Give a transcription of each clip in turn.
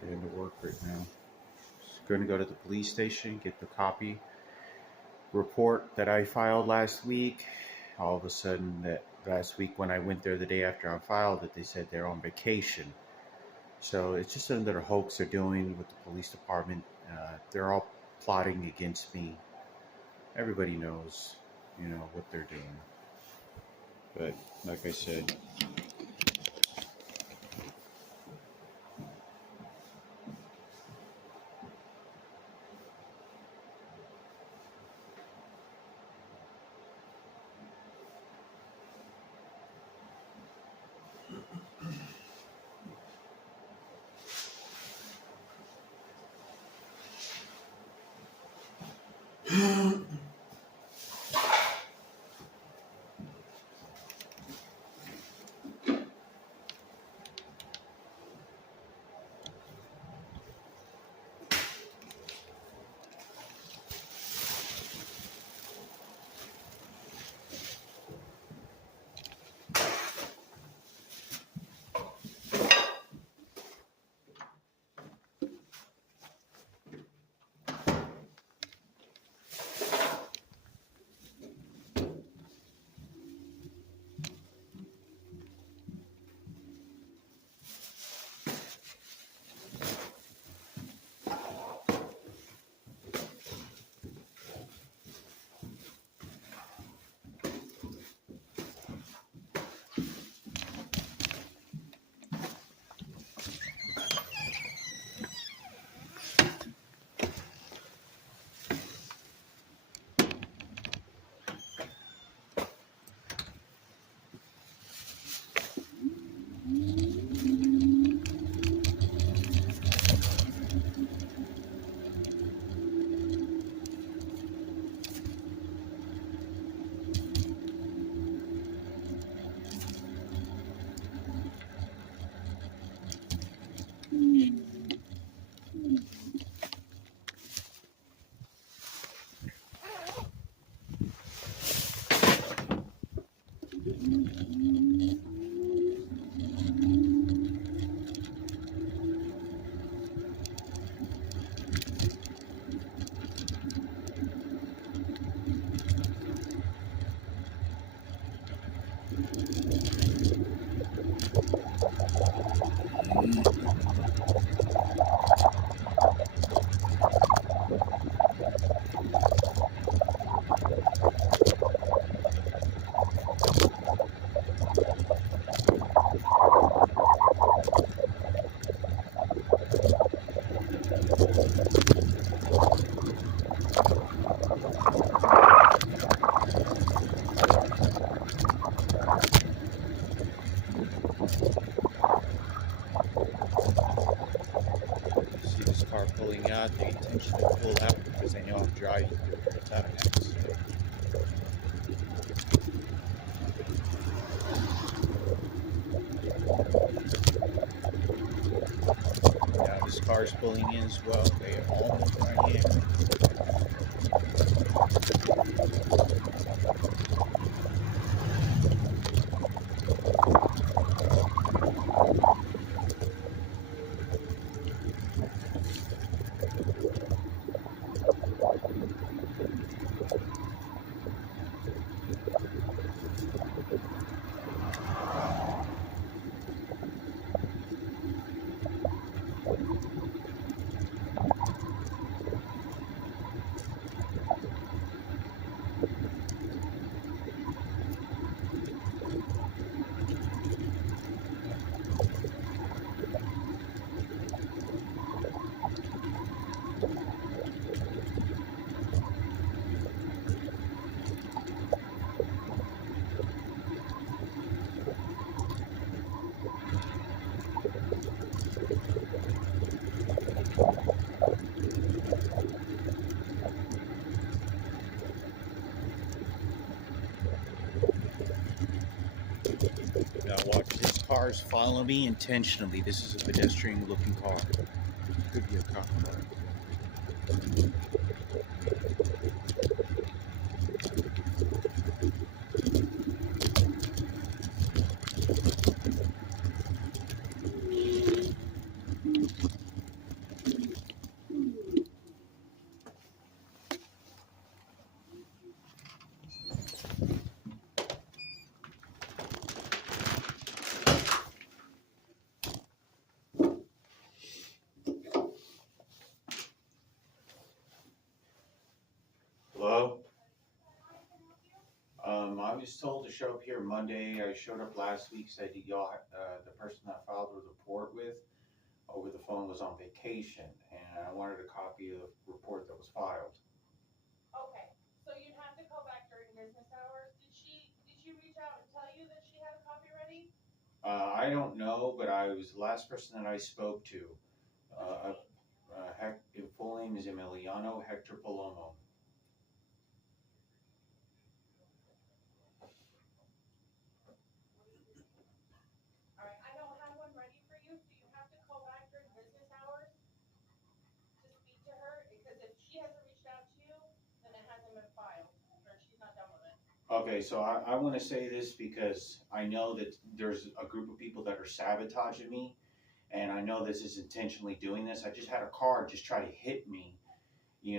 Heading to work right now. Just going to go to the police station, get the copy report that I filed last week. All of a sudden, that last week when I went there the day after I filed it, they said they're on vacation. So it's just another hoax they're doing with the police department. They're all plotting against me. Everybody knows, what they're doing. But like I said, see this car pulling out. They intentionally pull out because they know I'm driving through the tunnels. Now this car's pulling in as well. They almost right here. Now watch, this car is following me intentionally. This is a pedestrian looking car. Could be a cop car. was told to show up here Monday. I showed up last week, said y'all, the person that I filed the report with over the phone was on vacation, and I wanted a copy of the report that was filed. Okay, so you'd have to call back during business hours. Did she reach out and tell you that she had a copy ready? I don't know, but I was the last person that I spoke to. His full name is Emiliano Hector Palomo. All right, I don't have one ready for you, so you have to call back during business hours to speak to her, because if she hasn't reached out to you, then it hasn't been filed, or she's not done with it. Okay, so I want to say this because I know that there's a group of people that are sabotaging me, and I know this is intentionally doing this. I just had a car just try to hit me,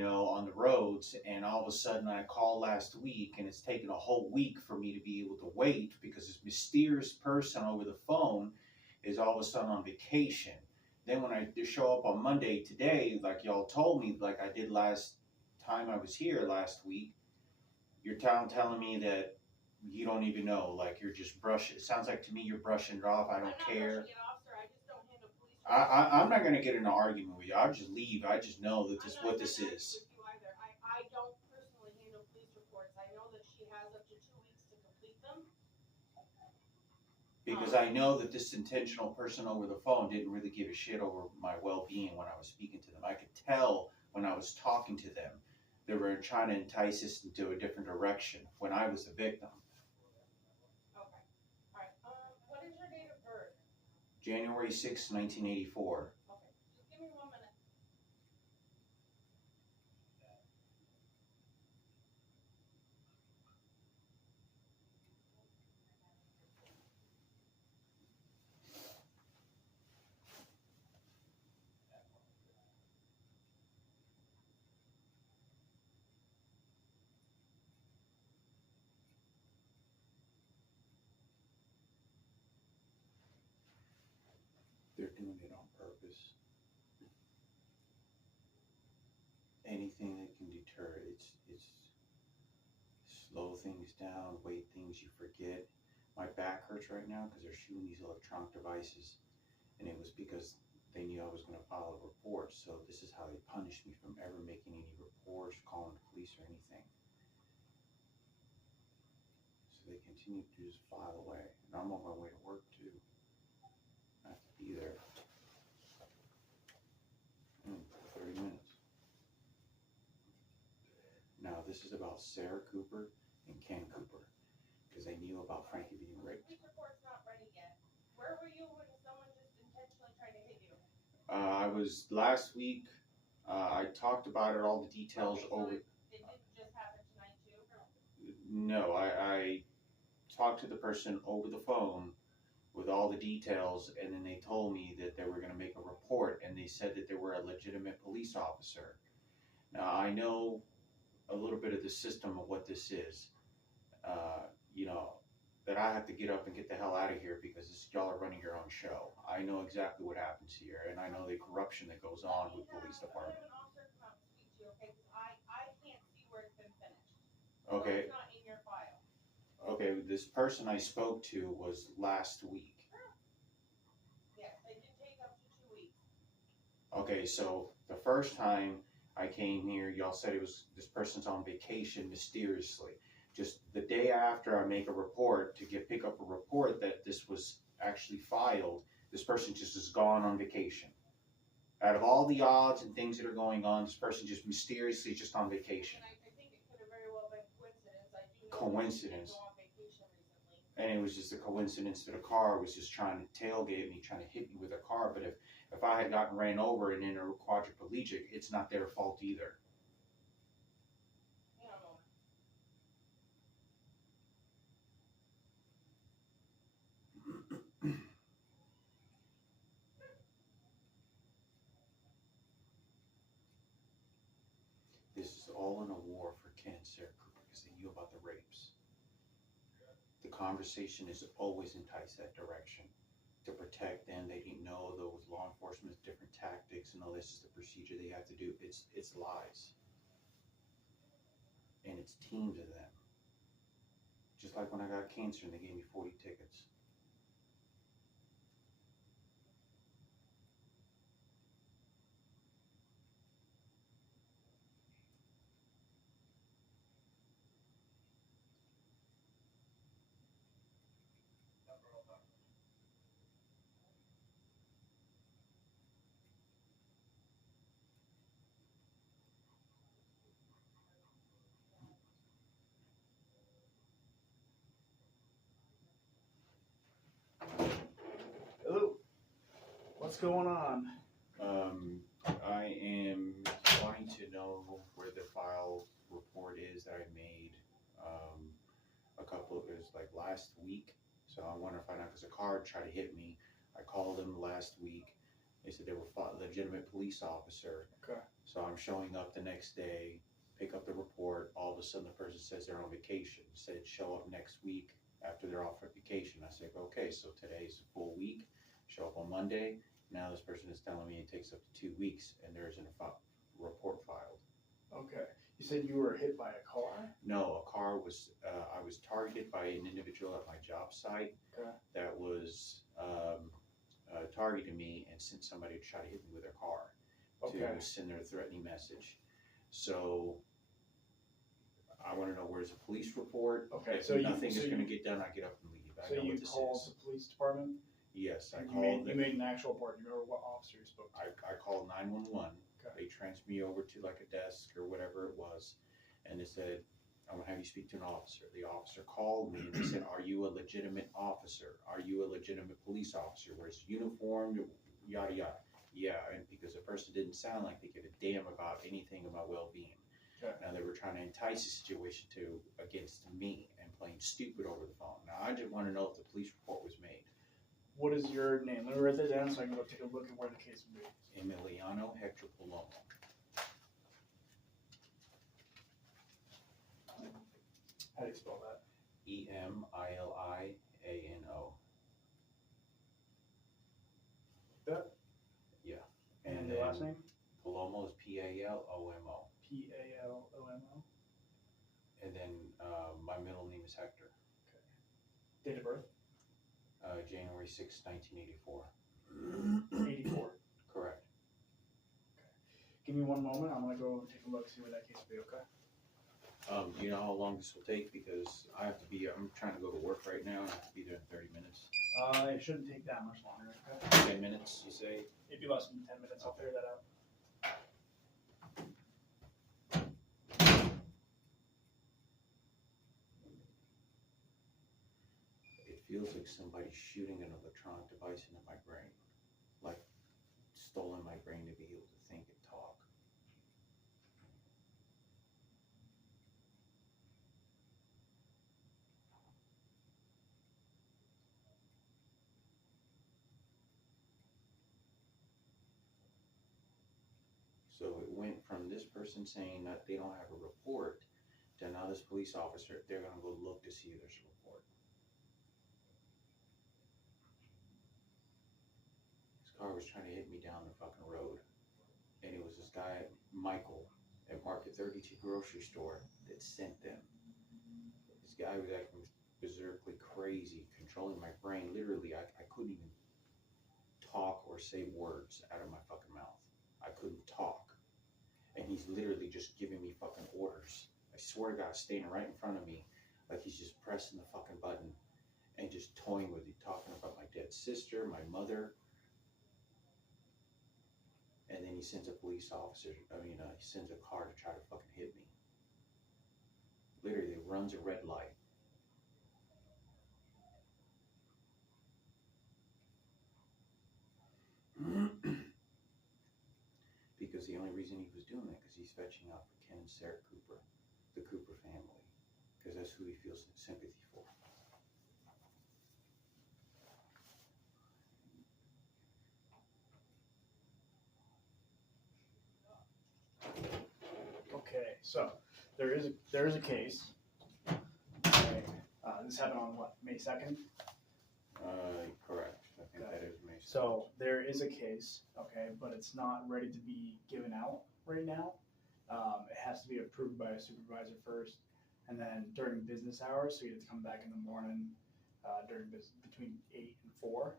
on the roads, and all of a sudden I called last week, and it's taken a whole week for me to be able to wait because this mysterious person over the phone is all of a sudden on vacation. Then when I show up on Monday today, like y'all told me, like I did last time I was here last week, you're telling me that you don't even know, like you're just brushing. It sounds like to me you're brushing it off. I don't care. I'm not brushing it off, sir. I just don't handle police I, I'm not going to get in an argument with you. I'll just leave. I just know that this what this is. with you either. I don't personally handle police reports. I know that she has up to 2 weeks to complete them. Because I know that this intentional person over the phone didn't really give a shit over my well-being when I was speaking to them. I could tell when I was talking to them, they were trying to entice us into a different direction when I was the victim. Okay. All right. What is your date of birth? January 6, 1984. Okay. Just give me 1 minute. They're doing it on purpose. Anything that can deter, it's slow things down, weight things you forget. My back hurts right now because they're shooting these electronic devices, and it was because they knew I was going to file a report. So this is how they punished me from ever making any reports, calling the police or anything. So they continue to just file away, and I'm on my way to work too. I have to be there in 30 minutes. Now this is about Sarah Cooper and Ken Cooper because they knew about Frankie being raped. Police report's not ready yet. Where were you when someone just intentionally tried to hit you? I was last week. I talked about it, all the details Okay, so over. it didn't just happen tonight too? No, I talked to the person over the phone with all the details, and then they told me that they were going to make a report, and they said that they were a legitimate police officer. Now I know a little bit of the system of what this is. That I have to get up and get the hell out of here because y'all are running your own show. I know exactly what happens here, and I know the corruption that goes on with police department. An officer come out and speak to you, okay? Because I can't see where it's been finished. Okay. So it's not in your file. Okay, this person I spoke to was last week. Yes, it did take up to 2 weeks. Okay, so the first time I came here, y'all said it was this person's on vacation mysteriously. Just the day after I make a report to pick up a report that this was actually filed, this person just is gone on vacation. Out of all the odds and things that are going on, this person just mysteriously just on vacation. And I think it could have very well been coincidence. I do know Coincidence. Go on vacation recently. And it was just a coincidence that a car was just trying to tailgate me, trying to hit me with a car. But if I had gotten ran over and in a quadriplegic, it's not their fault either. This is all in a war for Ken and Sarah Cooper because they knew about the rapes. The conversation is always enticed that direction to protect them. They didn't know those law enforcement's different tactics and all this is the procedure they have to do. It's lies. And it's teams of them Just like when I got cancer and they gave me 40 tickets. Hello. What's going on? I am wanting to know where the file report is that I made it was like last week. So I want to find out because a car tried to hit me. I called them last week. They said they were a legitimate police officer. Okay. So I'm showing up the next day, pick up the report. All of a sudden, the person says they're on vacation. Said show up next week after they're off on vacation. I said, okay, so today's a full week. Show up on Monday. Now this person is telling me it takes up to 2 weeks, and there isn't a report filed. Okay. You said you were hit by a car? No, a car was. I was targeted by an individual at my job site Okay. that was targeting me and sent somebody to try to hit me with their car Okay. to send their threatening message. So I want to know where's the police report. Okay, If so you- nothing so is you- going to get done, I get up and leave. I So know you what this called is. the police department? Yes, I You called. made an actual report. You remember what officer you spoke to? I called 911. Okay. They transferred me over to like a desk or whatever it was, and they said, "I'm gonna have you speak to an officer." The officer called me and they said, "Are you a legitimate officer? Are you a legitimate police officer? Where's uniformed? Yada yada." Yeah, and because the person didn't sound like they give a damn about anything of my well-being. Okay. Now they were trying to entice the situation against me and playing stupid over the phone. Now I just want to know if the police report was made. What is your name? Let me write that down so I can go take a look at where the case would be. Emiliano Hector Palomo. How do you spell that? Emiliano. That? Yeah. And your last name? Palomo is Palomo. Palomo. And then my middle name is Hector. Date of birth? January 6, 1984. 84. Correct. Give me one moment. I'm gonna go take a look, see where that case will be. Okay. Do you know how long this will take? Because I'm trying to go to work right now and I have to be there in 30 minutes. It shouldn't take that much longer. Okay. 10 minutes, you say? Maybe less than 10 minutes. I'll figure that out. It feels like somebody's shooting an electronic device into my brain. Like stolen my brain to be able to think and talk. So it went from this person saying that they don't have a report to now this police officer, they're going to go look to see if there's a report. This car was trying to hit me down the fucking road. And it was this guy, Michael, at Market 32 grocery store that sent them. This guy was acting berserkly crazy, controlling my brain. Literally, I couldn't even talk or say words out of my fucking mouth. I couldn't talk. And he's literally just giving me fucking orders. I swear to God, standing right in front of me, like he's just pressing the fucking button and just toying with me, talking about my dead sister, my mother. And then he sends a police officer, he sends a car to try to fucking hit me. Literally runs a red light. Because the only reason he was doing that, because he's fetching out for Ken and Sarah Cooper, the Cooper family, because that's who he feels sympathy for. Okay, so there is a case. Okay. This happened on what, May 2nd? Correct. I think that is Mason. So there is a case, okay, but it's not ready to be given out right now. It has to be approved by a supervisor first, and then during business hours, so you have to come back in the morning between 8 and 4,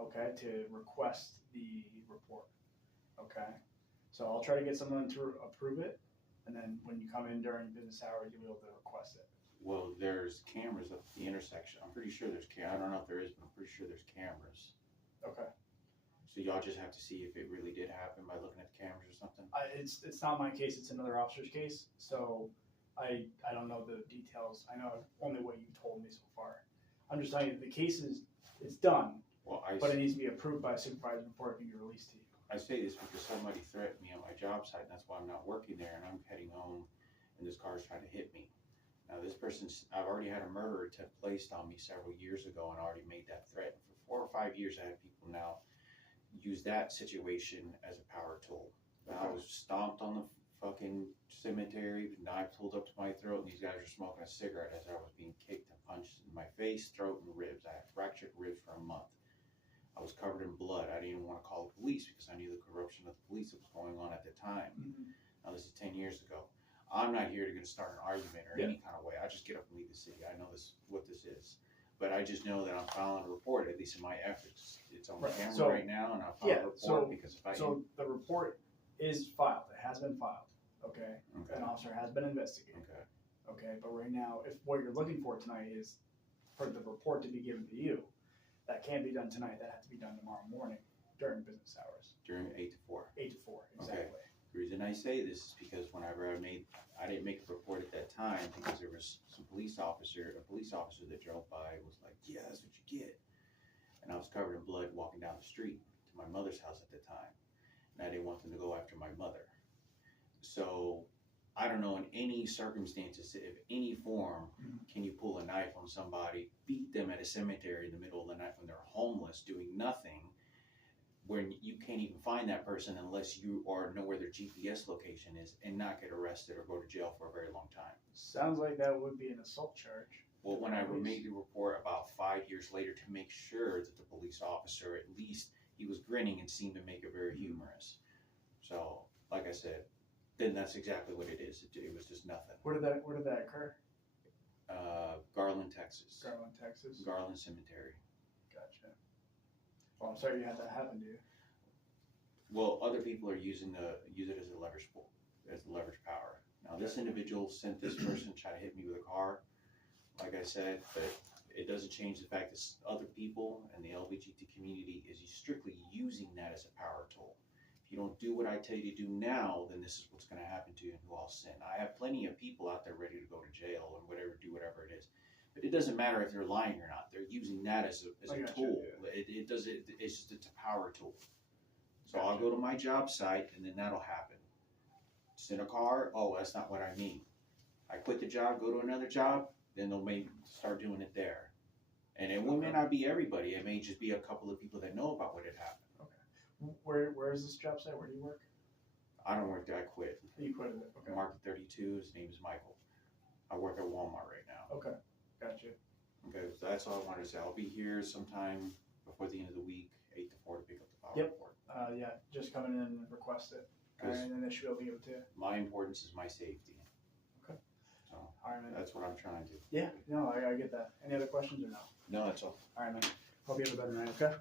okay, to request the report, okay? So I'll try to get someone to approve it, and then when you come in during business hours, you'll be able to request it. Well, there's cameras at the intersection. I'm pretty sure there's I don't know if there is, but I'm pretty sure there's cameras. Okay. So y'all just have to see if it really did happen by looking at the cameras or something? It's not my case, it's another officer's case, so I don't know the details. I know only what you told me so far. I'm just telling you, the case it's done, Well, but it needs to be approved by a supervisor before it can be released to you. I say this because somebody threatened me on my job site, and that's why I'm not working there, and I'm heading home, and this car is trying to hit me. Now, I've already had a murder attempt placed on me several years ago, and I already made that threat. For 4 or 5 years, I had people now use that situation as a power tool. I was stomped on the fucking cemetery, the knife pulled up to my throat, and these guys were smoking a cigarette as I was being kicked and punched in my face, throat, and ribs. I had fractured ribs for a month. I was covered in blood. I didn't even want to call the police because I knew the corruption of the police that was going on at the time. Now, this is 10 years ago. I'm not here to start an argument or any kind of way. I just get up and leave the city. I know what this is. But I just know that I'm filing a report, at least in my efforts. It's on camera right now, and I'll file a report because if I... So the report is filed. It has been filed, okay? An officer has been investigated. Okay, but right now, if what you're looking for tonight is for the report to be given to you, that can't be done tonight. That has to be done tomorrow morning during business hours. During 8 to 4? 8 to 4, exactly. Okay. The reason I say this is because whenever I didn't make a report at that time because there was a police officer that drove by was like, yeah, that's what you get. And I was covered in blood walking down the street to my mother's house at the time. And I didn't want them to go after my mother. So I don't know in any circumstances, if any form, can you pull a knife on somebody, beat them at a cemetery in the middle of the night when they're homeless, doing nothing, when you can't even find that person unless you know where their GPS location is and not get arrested or go to jail for a very long time. Sounds like that would be an assault charge. Well, when I made the report about 5 years later to make sure that the police officer, at least he was grinning and seemed to make it very humorous. So, like I said, then that's exactly what it is. It was just nothing. Where did that occur? Garland, Texas. Garland, Texas. Garland Cemetery. Gotcha. Well, I'm sorry you had that happen to you. Well, other people are use it as a leverage power. Now, this individual sent this person try to hit me with a car, like I said, but it doesn't change the fact that other people and the LGBT community is strictly using that as a power tool. If you don't do what I tell you to do now, then this is what's going to happen to you and who I'll send. I have plenty of people out there ready to go to jail and do whatever it is. But it doesn't matter if they're lying or not. They're using that as a tool. It's a power tool. So I'll go to my job site and then that'll happen. Send a car, oh, that's not what I mean. I quit the job, go to another job, then they'll maybe start doing it there. And it may not be everybody. It may just be a couple of people that know about what had happened. Okay. Where is this job site? Where do you work? I don't work there. I quit. You quit it. Okay. Market 32. His name is Michael. I work at Walmart right now. Okay. Gotcha. Okay, so that's all I wanted to say. I'll be here sometime before the end of the week, 8 to 4, to pick up the file report. Yeah, just come in and request it. And then they should be able to give it to you. My importance is my safety. Okay. So all right, man. that's what I'm trying to. Yeah, no, I get that. Any other questions or no? No, that's all. All right, man. Hope you have a better night, okay?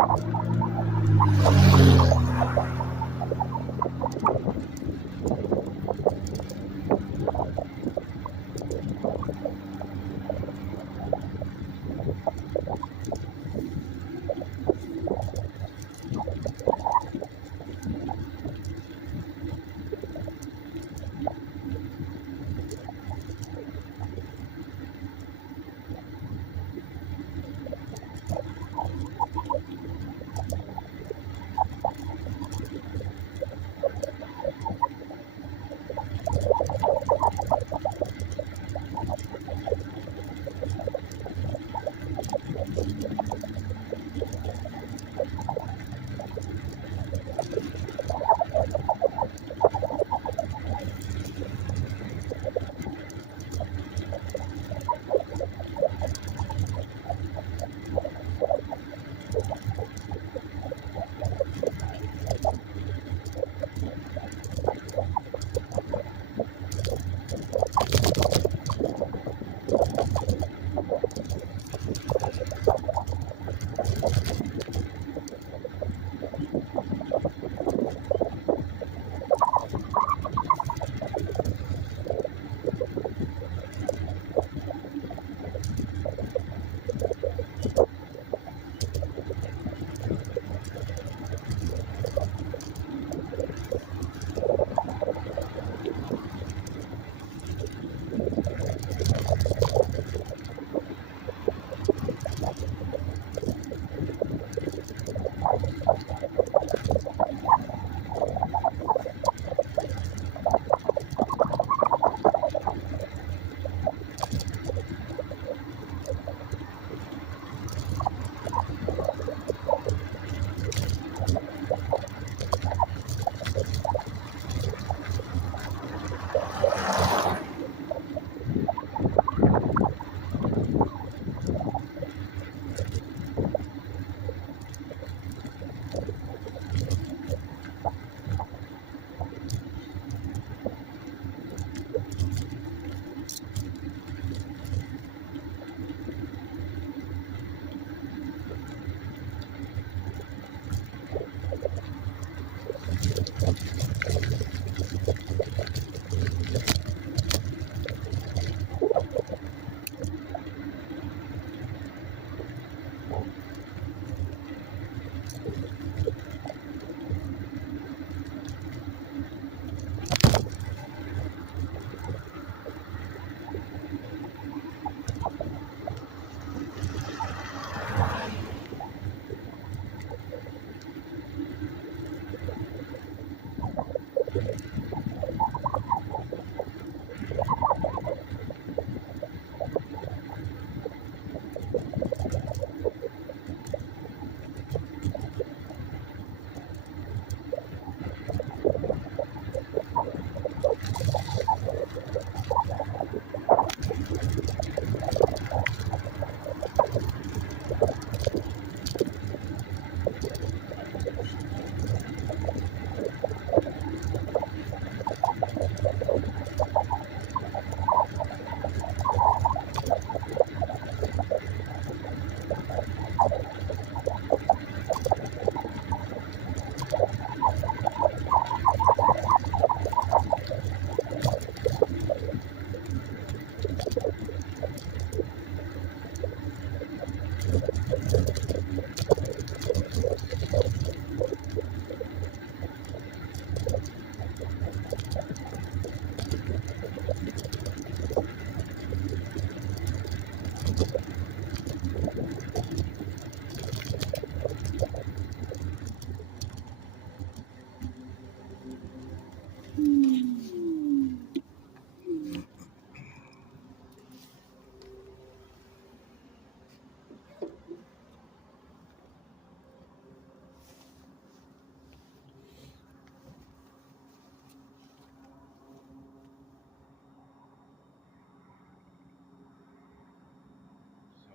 So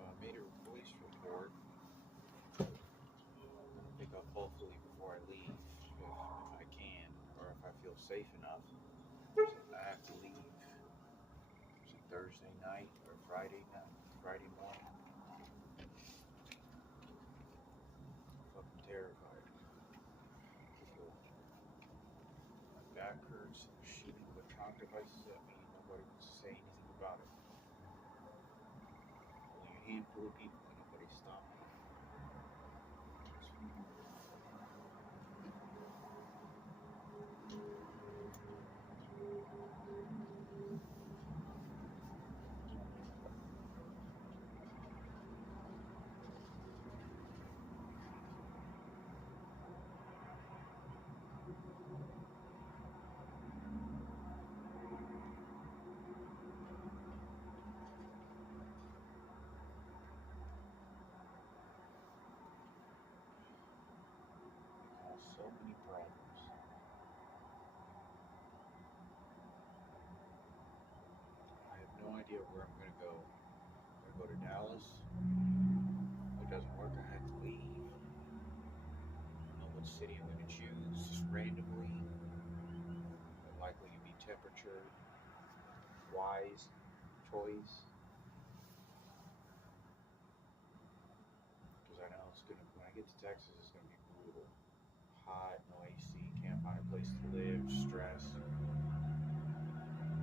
I made a police report. I think I'll hopefully before I leave, if I can, or if I feel safe enough. I have to leave. Is it Thursday night or Friday night? Friday morning. If I'm hackers shooting electronic devices at me. Nobody wants to say anything about it. Only a handful of people, and nobody stopped me. So many problems. I have no idea where I'm going to go. I'm going to go to Dallas. If it doesn't work, I have to leave. I don't know what city I'm going to choose just randomly. But likely to be temperature wise choice. Because I know it's going to, when I get to Texas, it's going to be brutal. Hot, no AC, can't find a place to live, stress.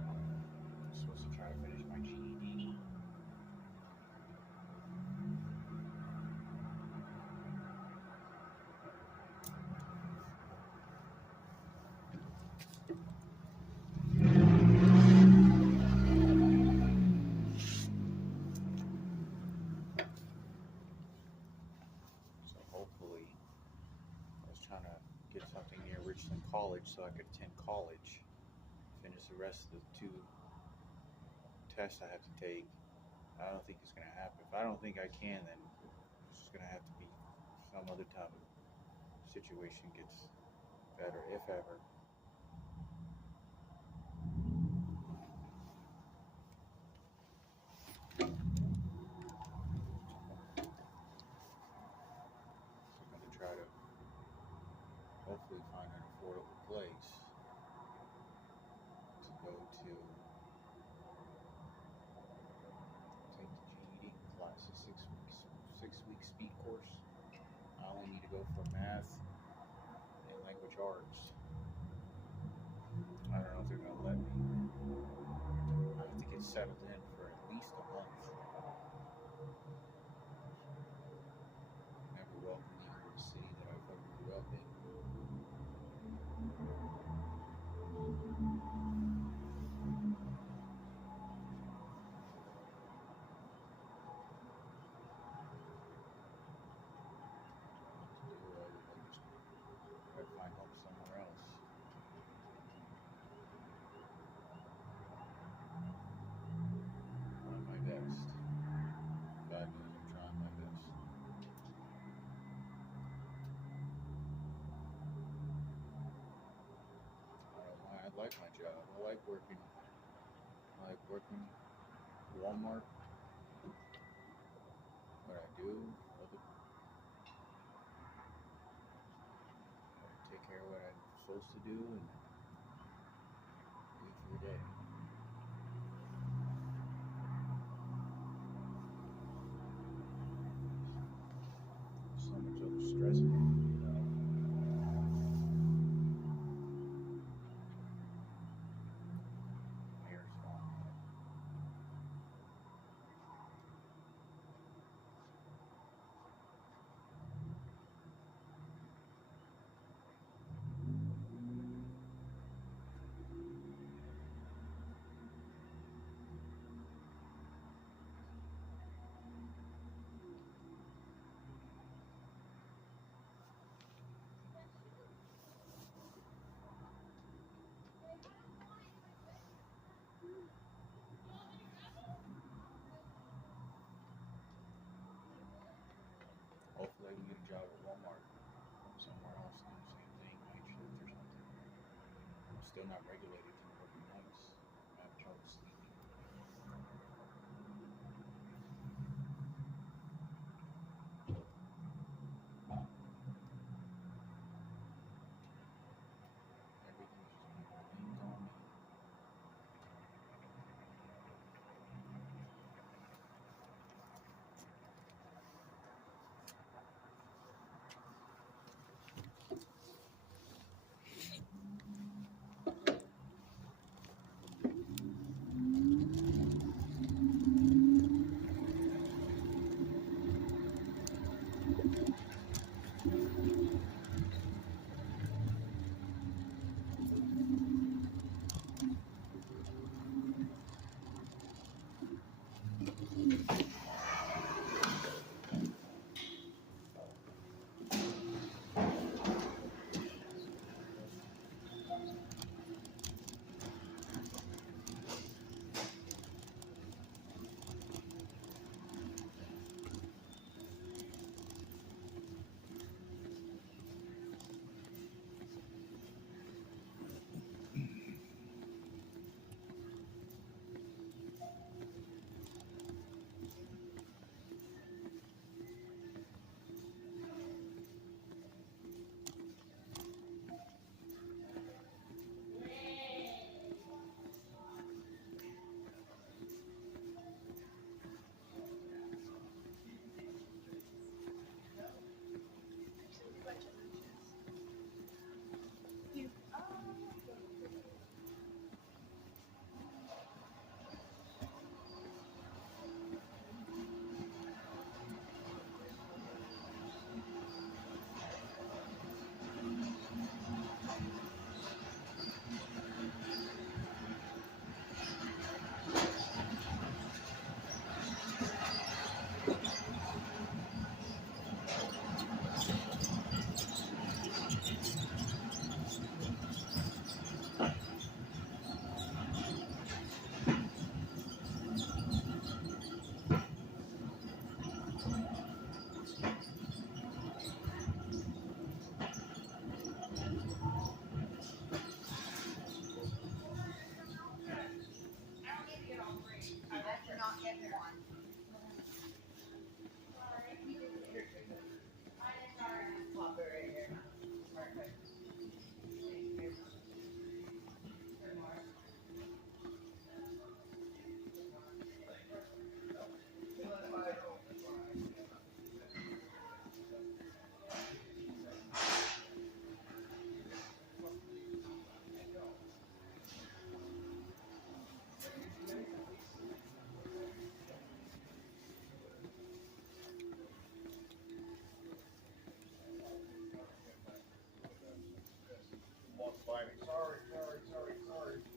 I'm supposed to try to finish my GED. So hopefully, I was trying to get something near Richland College so I could attend college, finish the rest of the 2 tests I have to take. I don't think it's going to happen. If I don't think I can, then it's just going to have to be some other time of situation gets better, if ever. I'm going to try to hopefully find an affordable place to go to take the GED class, a 6-week speed course. I only need to go for math and language arts. I don't know if they're going to let me. I have to get settled in for at least a month. Never welcomed me in the city that I grew up in. I'd find hope somewhere else. Trying my best. God knows I'm trying my best. I don't know why. I like my job. I like working. I like working Walmart. What I do, take care of what I'm supposed to do, and leave for the day. So much other stress. Hair's falling out. Hopefully I can get a job at Walmart or somewhere else and do the same thing, night shift or something. I'm still not regulated from working nights. I have trouble sleeping. Everything's just leans on me. Sorry.